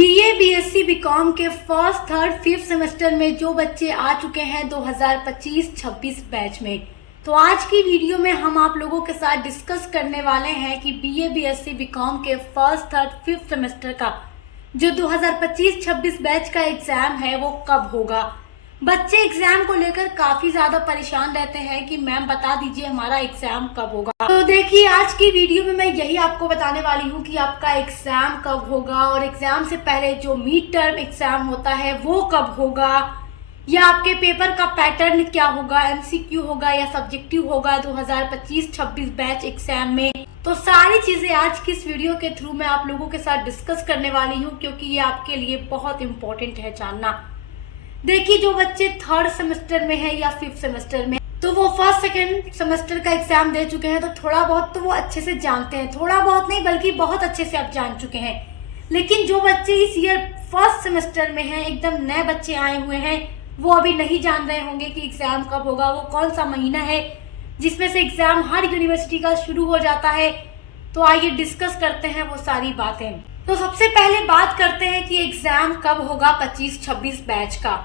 BA, BSc, BCom के first, third, fifth semester में जो बच्चे आ चुके हैं 2025-26 बैच में, तो आज की वीडियो में हम आप लोगों के साथ डिस्कस करने वाले हैं कि बीए, बीएससी, बीकॉम के फर्स्ट, थर्ड, फिफ्थ सेमेस्टर का जो 2025-26 बैच का एग्जाम है वो कब होगा। बच्चे एग्जाम को लेकर काफी ज्यादा परेशान रहते हैं कि मैम बता दीजिए हमारा एग्जाम कब होगा। तो देखिए आज की वीडियो में मैं यही आपको बताने वाली हूँ कि आपका एग्जाम कब होगा और एग्जाम से पहले जो मिड टर्म एग्जाम होता है वो कब होगा, या आपके पेपर का पैटर्न क्या होगा, एमसीक्यू होगा या सब्जेक्टिव होगा 2025-26 बैच एग्जाम में। तो सारी चीजें आज की इस वीडियो के थ्रू मैं आप लोगों के साथ डिस्कस करने वाली हूँ, क्योंकि ये आपके लिए बहुत इंपॉर्टेंट है जानना। देखिए जो बच्चे थर्ड सेमेस्टर में है या फिफ्थ सेमेस्टर में, तो वो फर्स्ट सेकेंड सेमेस्टर का एग्जाम दे चुके हैं, तो थोड़ा बहुत तो वो अच्छे से जानते हैं, थोड़ा बहुत नहीं बल्कि बहुत अच्छे से आप जान चुके हैं। लेकिन जो बच्चे इस ईयर फर्स्ट सेमेस्टर में हैं, एकदम नए बच्चे आए हुए हैं, वो अभी नहीं जान रहे होंगे कि एग्जाम कब होगा, वो कौन सा महीना है जिसमें से एग्जाम हर यूनिवर्सिटी का शुरू हो जाता है। तो आइए डिस्कस करते हैं वो सारी बातें। तो सबसे पहले बात करते हैं कि एग्जाम कब होगा 25-26 बैच का।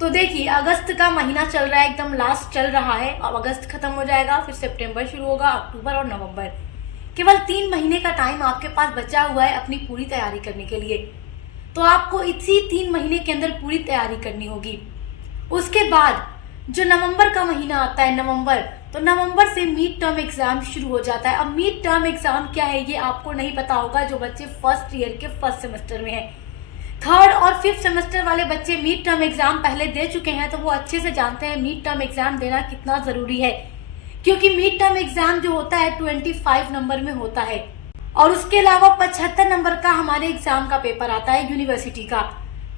तो देखिए अगस्त का महीना चल रहा है, एकदम लास्ट चल रहा है। अब अगस्त खत्म हो जाएगा, फिर सितंबर शुरू होगा, अक्टूबर और नवंबर। केवल 3 महीने का टाइम आपके पास बचा हुआ है अपनी पूरी तैयारी करने के लिए। तो आपको इसी 3 महीने के अंदर पूरी तैयारी करनी होगी। उसके बाद जो नवंबर का महीना आता है, नवंबर, तो नवंबर से मिड टर्म एग्जाम शुरू हो जाता है। अब मिड टर्म एग्जाम क्या है ये आपको नहीं पता होगा जो बच्चे फर्स्ट ईयर के फर्स्ट सेमेस्टर में हैं। थर्ड और फिफ्थ सेमेस्टर वाले बच्चे मिड टर्म एग्जाम पहले दे चुके हैं, तो वो अच्छे से जानते हैं मिड टर्म एग्जाम देना कितना जरूरी है, क्योंकि मिड टर्म एग्जाम जो होता है 25 नंबर में होता है और उसके अलावा 75 नंबर का हमारे एग्जाम का पेपर आता है यूनिवर्सिटी का।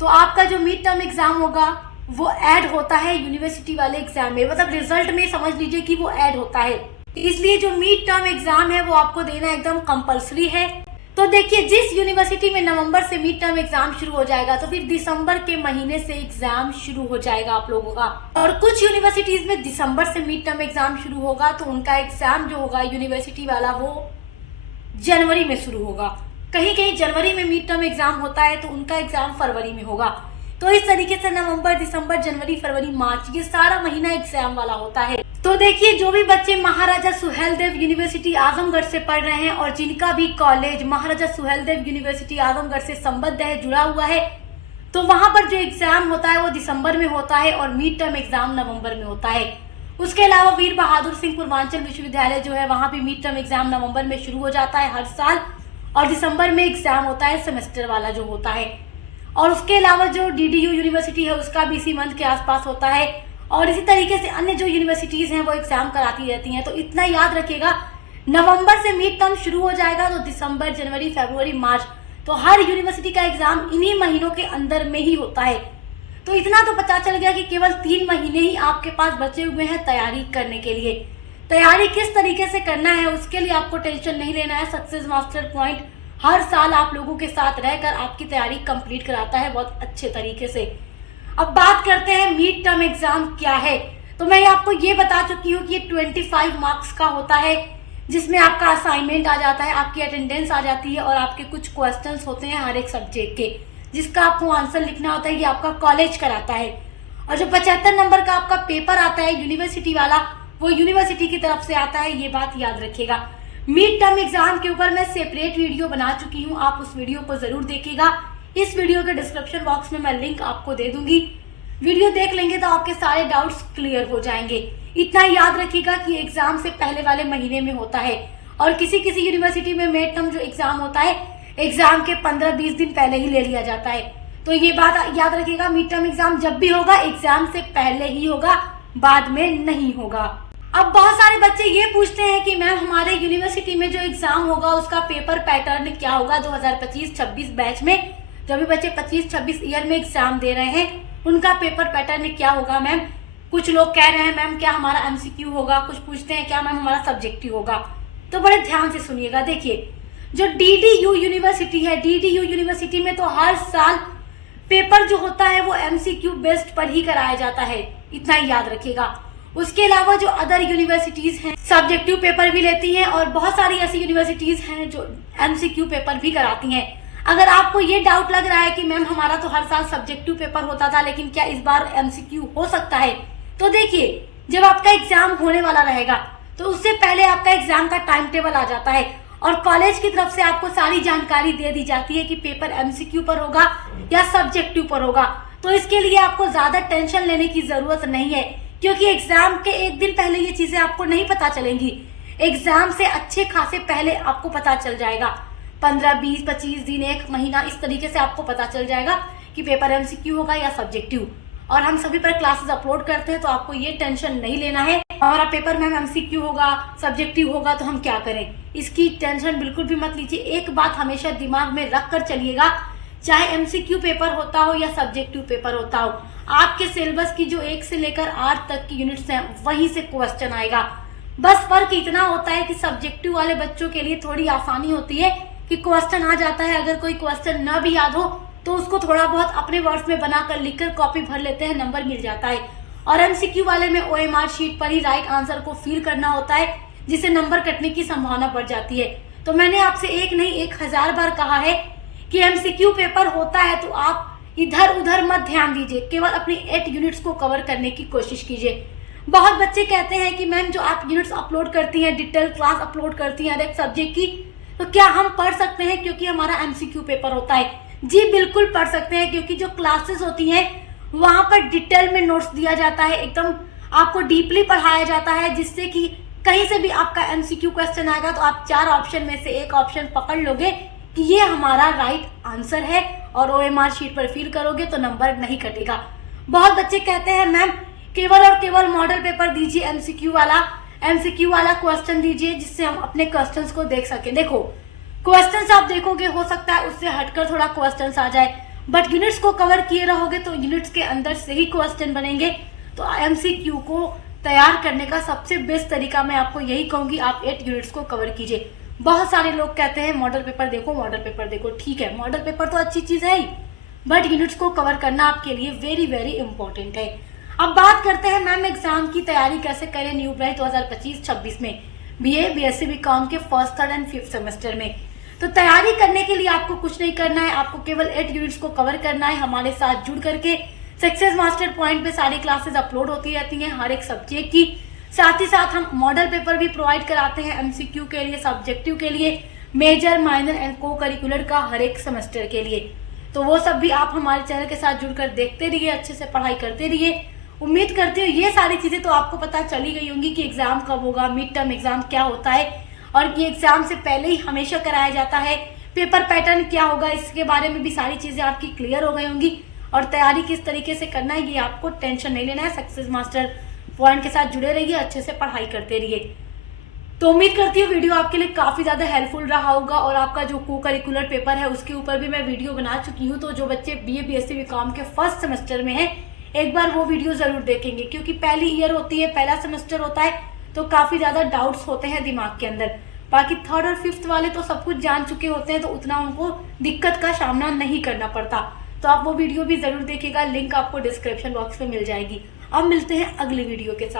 तो आपका जो मिड टर्म एग्जाम होगा वो ऐड होता है यूनिवर्सिटी वाले एग्जाम में, मतलब रिजल्ट में समझ लीजिए कि वो ऐड होता है। इसलिए जो मिड टर्म एग्जाम है वो आपको देना एकदम कंपलसरी है। तो देखिए जिस यूनिवर्सिटी में नवंबर से मिड टर्म एग्जाम शुरू हो जाएगा, तो फिर दिसंबर के महीने से एग्जाम शुरू हो जाएगा आप लोगों का। और कुछ यूनिवर्सिटीज में दिसंबर से मिड टर्म एग्जाम शुरू होगा, तो उनका एग्जाम जो होगा यूनिवर्सिटी वाला वो जनवरी में शुरू होगा। कहीं कहीं जनवरी में मिड टर्म एग्जाम होता है, तो उनका एग्जाम फरवरी में होगा। तो इस तरीके से नवंबर, दिसंबर, जनवरी, फरवरी, मार्च, ये सारा महीना एग्जाम वाला होता है। तो देखिए जो भी बच्चे महाराजा सुहेलदेव यूनिवर्सिटी आजमगढ़ से पढ़ रहे हैं और जिनका भी कॉलेज महाराजा सुहेलदेव यूनिवर्सिटी आजमगढ़ से संबद्ध है, जुड़ा हुआ है, तो वहां पर जो एग्जाम होता है वो दिसंबर में होता है और मिड टर्म एग्जाम नवंबर में होता है। उसके अलावा वीर बहादुर सिंह पूर्वांचल विश्वविद्यालय जो है वहां भी मिड टर्म एग्जाम नवंबर में शुरू हो जाता है हर साल, और दिसंबर में एग्जाम होता है सेमेस्टर वाला जो होता है। और उसके अलावा जो डीडीयू यूनिवर्सिटी है उसका भी इसी मंथ के आसपास होता है, और इसी तरीके से अन्य जो यूनिवर्सिटीज हैं वो एग्जाम कराती रहती हैं। तो इतना याद रखिएगा, नवंबर से मिड टर्म शुरू हो जाएगा, तो दिसंबर, जनवरी, फरवरी, मार्च, तो हर यूनिवर्सिटी का एग्जाम इन्हीं महीनों के अंदर में ही होता है। तो इतना तो पता चल गया कि केवल 3 महीने ही आपके पास बचे हुए हैं तैयारी करने के लिए। तैयारी किस तरीके से करना है उसके लिए आपको टेंशन नहीं लेना है। सक्सेस मास्टर पॉइंट हर साल आप लोगों के साथ रहकर आपकी तैयारी कंप्लीट कराता है बहुत अच्छे तरीके से। अब बात करते हैं मिड टर्म एग्जाम क्या है। तो मैं आपको ये बता चुकी हूँ कि ये 25 मार्क्स का होता है, जिसमें आपका असाइनमेंट आ जाता है, आपकी अटेंडेंस आ जाती है और आपके कुछ क्वेश्चंस होते हैं हर एक सब्जेक्ट के, जिसका आपको आंसर लिखना होता है। ये आपका कॉलेज कराता है। और जो 75 नंबर का आपका पेपर आता है यूनिवर्सिटी वाला, वो यूनिवर्सिटी की तरफ से आता है, ये बात याद रखिएगा। मिड टर्म एग्जाम के ऊपर मैं सेपरेट वीडियो बना चुकी हूँ, आप उस वीडियो को जरूर देखिएगा। इस वीडियो के डिस्क्रिप्शन बॉक्स में मैं लिंक आपको दे दूंगी। वीडियो देख लेंगे तो आपके सारे डाउट्स क्लियर हो जाएंगे। इतना याद रखिएगा कि एग्जाम से पहले वाले महीने में होता है, और किसी किसी यूनिवर्सिटी में मिड टर्म जो एग्जाम होता है एग्जाम के 15-20 दिन पहले ही ले लिया जाता है। तो ये बात याद रखिएगा, मिड टर्म एग्जाम जब भी होगा एग्जाम से पहले ही होगा, बाद में नहीं होगा। अब बहुत सारे बच्चे ये पूछते हैं कि मैम हमारे यूनिवर्सिटी में जो एग्जाम होगा उसका पेपर पैटर्न क्या होगा 2025-26 बैच में। जो भी बच्चे 25-26 ईयर में एग्जाम दे रहे हैं उनका पेपर पैटर्न क्या होगा मैम। कुछ लोग कह रहे हैं मैम क्या हमारा एमसीक्यू होगा, कुछ पूछते हैं क्या मैम हमारा सब्जेक्टिव होगा। तो बड़े ध्यान से सुनिएगा। देखिए जो डीडीयू यूनिवर्सिटी है, डीडीयू यूनिवर्सिटी में तो हर साल पेपर जो होता है वो एमसीक्यू बेस्ड पर ही कराया जाता है, इतना ही याद रखिएगा। उसके अलावा जो अदर यूनिवर्सिटीज हैं सब्जेक्टिव पेपर भी लेती हैं, और बहुत सारी ऐसी यूनिवर्सिटीज हैं जो एमसीक्यू पेपर भी कराती हैं। अगर आपको ये डाउट लग रहा है कि मैम हमारा तो हर साल सब्जेक्टिव पेपर होता था, लेकिन क्या इस बार एमसीक्यू हो सकता है, तो देखिए जब आपका एग्जाम होने वाला रहेगा तो उससे पहले आपका एग्जाम का टाइम टेबल आ जाता है और कॉलेज की तरफ से आपको सारी जानकारी दे दी जाती है कि पेपर एमसीक्यू पर होगा या सब्जेक्टिव पर होगा। तो इसके लिए आपको ज्यादा टेंशन लेने की जरूरत नहीं है, क्योंकि एग्जाम के एक दिन पहले ये चीजें आपको नहीं पता चलेंगी। एग्जाम से अच्छे खासे पहले आपको पता चल जाएगा, 15, 20, 25 दिन, 1 महीना, इस तरीके से आपको पता चल जाएगा कि पेपर एमसीक्यू होगा या सब्जेक्टिव। और हम सभी पर क्लासेस अपलोड करते हैं, तो आपको ये टेंशन नहीं लेना है हमारा पेपर मैम एमसीक्यू होगा, सब्जेक्टिव होगा तो हम क्या करें, इसकी टेंशन बिल्कुल भी मत लीजिए। एक बात हमेशा दिमाग में रख कर चलिएगा, चाहे एमसीक्यू पेपर होता हो या सब्जेक्टिव पेपर होता हो, आपके सिलेबस की जो 1 से लेकर 8 तक की यूनिट्स हैं वहीं से क्वेश्चन आएगा। बस फर्क इतना होता है कि सब्जेक्टिव वाले बच्चों के लिए थोड़ी आसानी होती है कि क्वेश्चन आ जाता है, अगर कोई क्वेश्चन न भी याद हो तो उसको थोड़ा बहुत अपने वर्ड्स में बनाकर लिखकर कॉपी भर लेते हैं, नंबर मिल जाता है। और एमसीक्यू वाले में ओएमआर शीट पर ही राइट आंसर को फिल करना होता है, जिससे नंबर कटने की संभावना बढ़ जाती है। तो मैंने आपसे एक नहीं 1000 बार कहा है कि एमसीक्यू पेपर होता है तो आप इधर उधर मत ध्यान दीजिए, केवल अपनी 8 यूनिट्स को कवर करने की कोशिश कीजिए। बहुत बच्चे कहते हैं कि मैम जो आप यूनिट्स अपलोड करती हैं, डिटेल क्लास अपलोड करती हैं हर एक सब्जेक्ट की, तो क्या हम पढ़ सकते हैं क्योंकि हमारा एमसीक्यू पेपर होता है? जी बिल्कुल पढ़ सकते हैं, क्योंकि जो क्लासेस होती हैं वहां पर डिटेल में नोट्स दिया जाता है, एकदम आपको डीपली पढ़ाया जाता है, जिससे कि कहीं से भी आपका एमसीक्यू क्वेश्चन आएगा तो आप 4 ऑप्शन में से एक ऑप्शन पकड़ लोगे कि ये हमारा राइट आंसर है, और ओएमआर शीट पर फिल करोगे तो नंबर नहीं कटेगा। बहुत बच्चे कहते हैं मैम केवल और केवल मॉडल पेपर दीजिए, एमसीक्यू वाला क्वेश्चन दीजिए जिससे हम अपने क्वेश्चंस को देख सकें। देखो क्वेश्चंस आप देखोगे, हो सकता है उससे हटकर थोड़ा क्वेश्चंस आ जाए, बट यूनिट्स को कवर किए रहोगे तो यूनिट्स के अंदर से ही क्वेश्चन बनेंगे। तो एमसीक्यू को तैयार करने का सबसे बेस्ट तरीका मैं आपको यही कहूंगी, आप 8 यूनिट्स को कवर कीजिए। बहुत सारे लोग कहते हैं मॉडल पेपर देखो, ठीक है मॉडल पेपर तो अच्छी चीज है ही, बट यूनिट्स को कवर करना आपके लिए वेरी वेरी इंपॉर्टेंट है। अब बात करते हैं मैम एग्जाम की तैयारी कैसे करें न्यू बैच 2025-26 में बीए, बीएससी, बीकॉम के first, third and 5th semester में। तो तैयारी करने के लिए आपको कुछ नहीं करना है, आपको केवल 8 यूनिट्स को कवर करना है। हमारे साथ जुड़ करके सक्सेस मास्टर पॉइंट पे सारी क्लासेस अपलोड होती रहती हैं हर एक सब्जेक्ट की। साथ ही साथ हम मॉडल पेपर भी प्रोवाइड कराते हैं एमसीक्यू के लिए, सब्जेक्टिव के लिए, मेजर, माइनर एंड को करिकुलर का हर एक सेमेस्टर के लिए। तो वो सब भी आप हमारे चैनल के साथ जुड़कर देखते रहिए, अच्छे से पढ़ाई करते रहिए। उम्मीद करती हूँ ये सारी चीजें तो आपको पता चली गई होंगी कि एग्जाम कब होगा, मिड टर्म एग्जाम क्या होता है, और ये एग्जाम से पहले ही हमेशा कराया जाता है, पेपर पैटर्न क्या होगा, इसके बारे में भी सारी चीजें आपकी क्लियर हो गई होंगी। और तैयारी किस तरीके से करना है ये आपको टेंशन नहीं लेना है। सक्सेस मास्टर पॉइंट के साथ जुड़े रहिए, अच्छे से पढ़ाई करते रहिए। तो उम्मीद करती हूँ वीडियो आपके लिए काफी ज्यादा हेल्पफुल रहा होगा, और आपका जो को करिकुलर पेपर है उसके ऊपर भी मैं वीडियो बना चुकी हूँ। तो जो बच्चे बीए, बीएससी, बीकॉम के फर्स्ट सेमेस्टर में है, एक बार वो वीडियो जरूर देखेंगे, क्योंकि पहली ईयर होती है, पहला सेमेस्टर होता है, तो काफी ज्यादा डाउट्स होते हैं दिमाग के अंदर। बाकी 3rd और 5th वाले तो सब कुछ जान चुके होते हैं, तो उतना उनको दिक्कत का सामना नहीं करना पड़ता। तो आप वो वीडियो भी जरूर देखिएगा, लिंक आपको डिस्क्रिप्शन बॉक्स में मिल जाएगी। अब मिलते हैं अगली वीडियो के साथ।